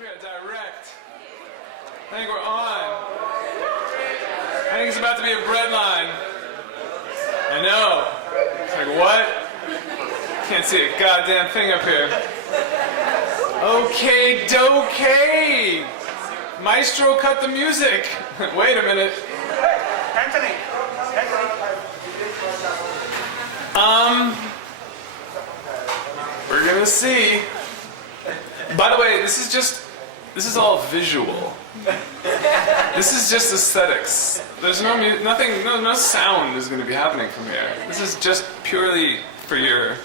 We are direct. I think we're on. I think it's about to be a Breadline. I know. It's like, what? Can't see a goddamn thing up here. Okay, dokey. Maestro, cut the music. Wait a minute. Anthony. We're gonna see. By the way, this is all visual. This is just aesthetics. There's no nothing, no sound is gonna be happening from here. This is just purely for your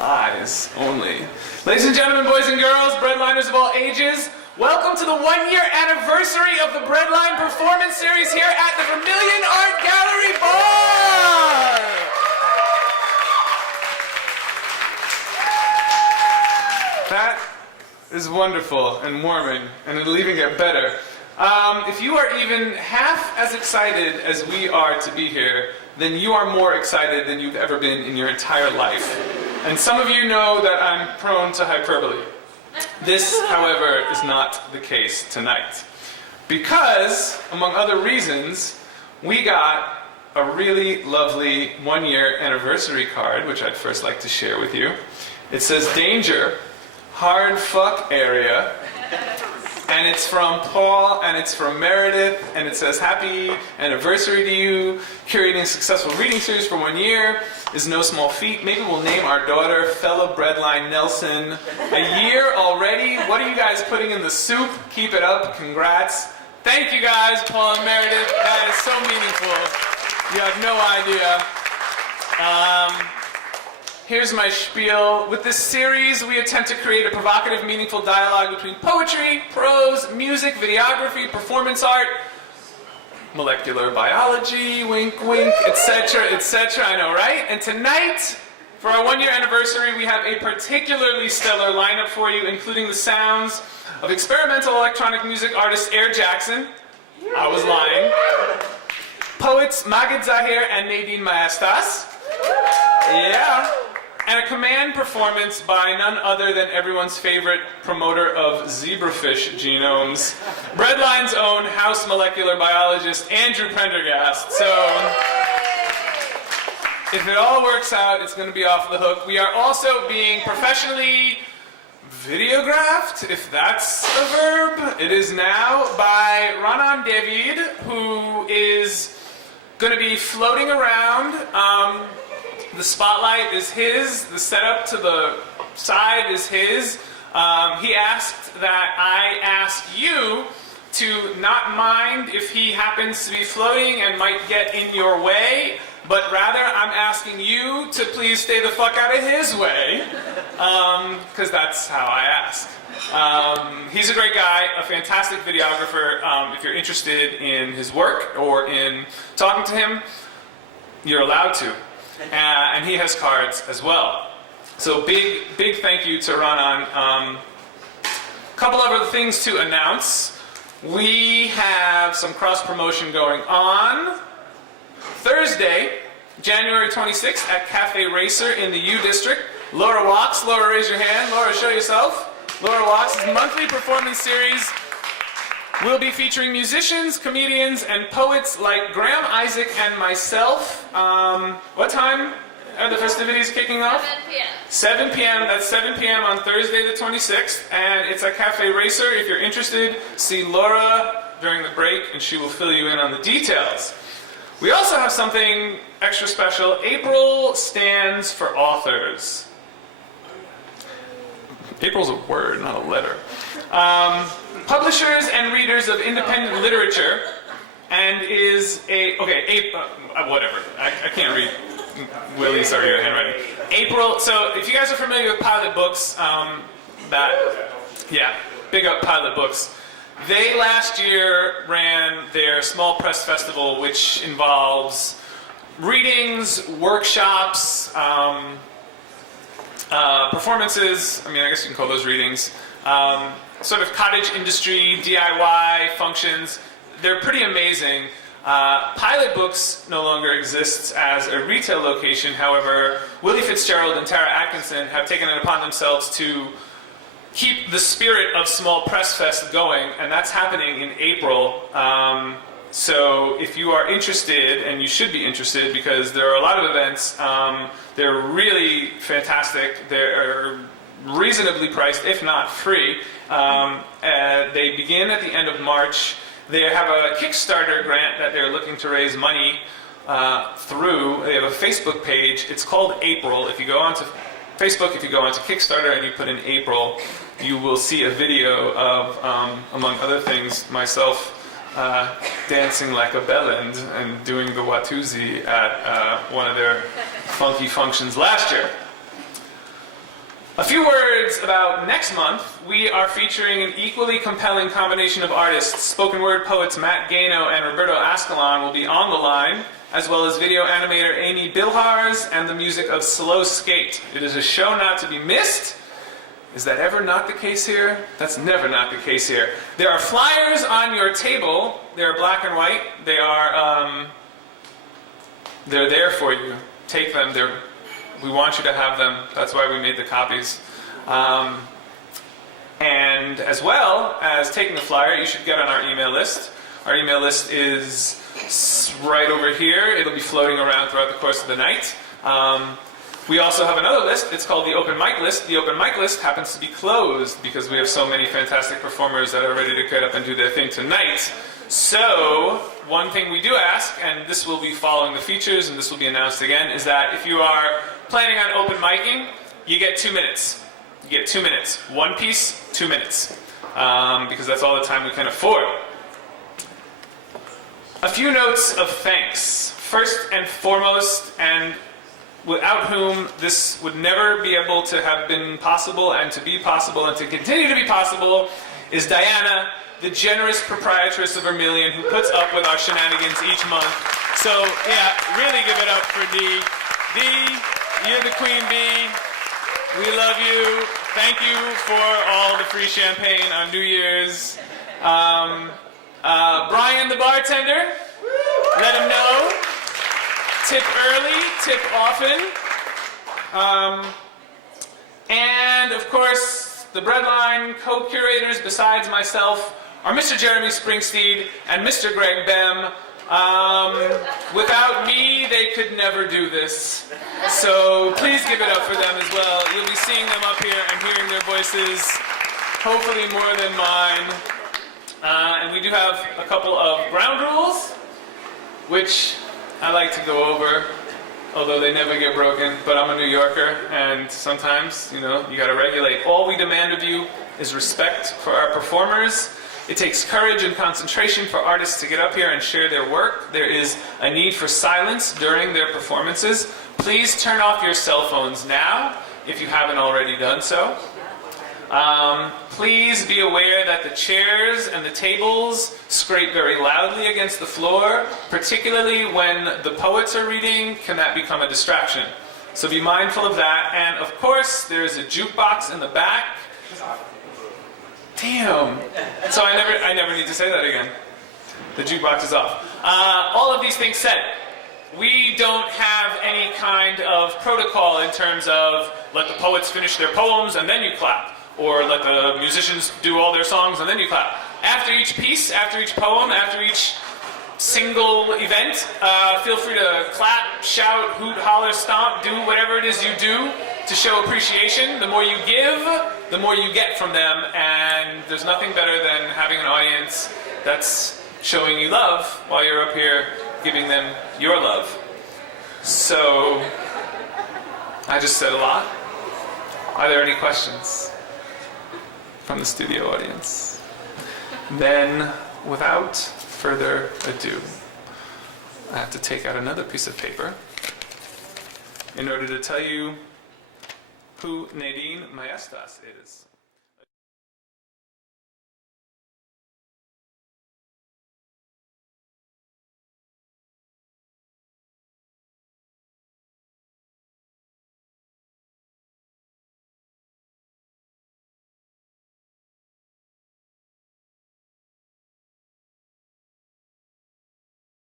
eyes only. Ladies and gentlemen, boys and girls, Breadliners of all ages, welcome to the 1-year anniversary of the Breadline Performance Series here at the Vermillion Art Gallery Bar! That is wonderful and warming, and it'll even get better. If you are even half as excited as we are to be here, then you are more excited than you've ever been in your entire life. And some of you know that I'm prone to hyperbole. This, however, is not the case tonight. Because, among other reasons, we got a really lovely 1-year anniversary card, which I'd first like to share with you. It says, "Danger, hard fuck area." And it's from Paul, and it's from Meredith, and it says, "Happy anniversary to you. Curating a successful reading series for 1 year is no small feat. Maybe we'll name our daughter fellow Breadline Nelson. A year already? What are you guys putting in the soup? Keep it up. Congrats." Thank you guys, Paul and Meredith. That is so meaningful. You have no idea. Here's my spiel. With this series, we attempt to create a provocative, meaningful dialogue between poetry, prose, music, videography, performance art, molecular biology, wink, wink, etc., etc. I know, right? And tonight, for our 1-year anniversary, we have a particularly stellar lineup for you, including the sounds of experimental electronic music artist Air Jackson. I was lying. Poets Magid Zahir and Nadine Maestas. Yeah. And a command performance by none other than everyone's favorite promoter of zebrafish genomes, Breadline's own house molecular biologist, Andrew Prendergast. So, if it all works out, it's going to be off the hook. We are also being professionally videographed, if that's a verb. It is now by Ranan David, who is going to be floating around. The spotlight is his, the setup to the side is his. He asked that I ask you to not mind if he happens to be floating and might get in your way, but rather I'm asking you to please stay the fuck out of his way, because that's how I ask. He's a great guy, a fantastic videographer. If you're interested in his work or in talking to him, you're allowed to. And he has cards as well. So big thank you to Ranan. Couple of other things to announce. We have some cross-promotion going on. Thursday, January 26th at Cafe Racer in the U District. Laura Walks. Laura, raise your hand. Laura, show yourself. Laura Walks' monthly performance series will be featuring musicians, comedians, and poets like Graham Isaac and myself. What time are the festivities kicking off? 7 p.m. 7 p.m. That's 7 p.m. on Thursday the 26th, and it's at Cafe Racer. If you're interested, see Laura during the break, and she will fill you in on the details. We also have something extra special. April stands for authors. April's a word, not a letter. Publishers and readers of independent literature, and is a, whatever, I can't read Willie's or your handwriting. April, so if you guys are familiar with Pilot Books, big up Pilot Books. They last year ran their small press festival, which involves readings, workshops, performances, I guess you can call those readings, sort of cottage industry, DIY functions. They're pretty amazing. Pilot Books no longer exists as a retail location. However, Willie Fitzgerald and Tara Atkinson have taken it upon themselves to keep the spirit of Small Press Fest going, and that's happening in April. So if you are interested, and you should be interested because there are a lot of events, they're really fantastic. They're reasonably priced, if not free. They begin at the end of March. They have a Kickstarter grant that they're looking to raise money through. They have a Facebook page. It's called April. If you go onto Facebook, if you go onto Kickstarter and you put in April, you will see a video of, among other things, myself dancing like a bellend and doing the Watusi at one of their funky functions last year. A few words about next month. We are featuring an equally compelling combination of artists. Spoken word poets Matt Gano and Roberto Ascalon will be on the line, as well as video animator Amy Bilhars and the music of Slow Skate. It is a show not to be missed. Is that ever not the case here? That's never not the case here. There are flyers on your table. They're black and white. They're there for you. Take them. We want you to have them. That's why we made the copies. And as well as taking the flyer, you should get on our email list. Our email list is right over here. It'll be floating around throughout the course of the night. We also have another list. It's called the Open Mic List. The Open Mic List happens to be closed because we have so many fantastic performers that are ready to get up and do their thing tonight. So, one thing we do ask, and this will be following the features, and this will be announced again, is that if you are planning on open micing, you get 2 minutes. You get 2 minutes. One piece, 2 minutes. Because that's all the time we can afford. A few notes of thanks. First and foremost, and without whom this would never be able to have been possible and to be possible and to continue to be possible, is Diana, the generous proprietress of Vermillion, who puts up with our shenanigans each month. So, yeah, really give it up for Dee. Dee, you're the queen bee. We love you. Thank you for all the free champagne on New Year's. Brian, the bartender, let him know. Tip early, tip often. And, of course, the Breadline co-curators, besides myself, are Mr. Jeremy Springsteed and Mr. Greg Bem. Without me, they could never do this. So please give it up for them as well. You'll be seeing them up here and hearing their voices, hopefully more than mine. And we do have a couple of ground rules, which I like to go over, although they never get broken. But I'm a New Yorker, and sometimes, you gotta regulate. All we demand of you is respect for our performers. It takes courage and concentration for artists to get up here and share their work. There is a need for silence during their performances. Please turn off your cell phones now, if you haven't already done so. Please be aware that the chairs and the tables scrape very loudly against the floor, particularly when the poets are reading. Can that become a distraction? So be mindful of that. And of course, there's a jukebox in the back. Damn. So I never need to say that again. The jukebox is off. All of these things said, we don't have any kind of protocol in terms of let the poets finish their poems and then you clap, or let the musicians do all their songs and then you clap. After each piece, after each poem, after each single event, feel free to clap, shout, hoot, holler, stomp, do whatever it is you do to show appreciation. The more you give, the more you get from them, and there's nothing better than having an audience that's showing you love while you're up here giving them your love. So, I just said a lot. Are there any questions from the studio audience? Then, without further ado, I have to take out another piece of paper in order to tell you who Nadine Maestas is.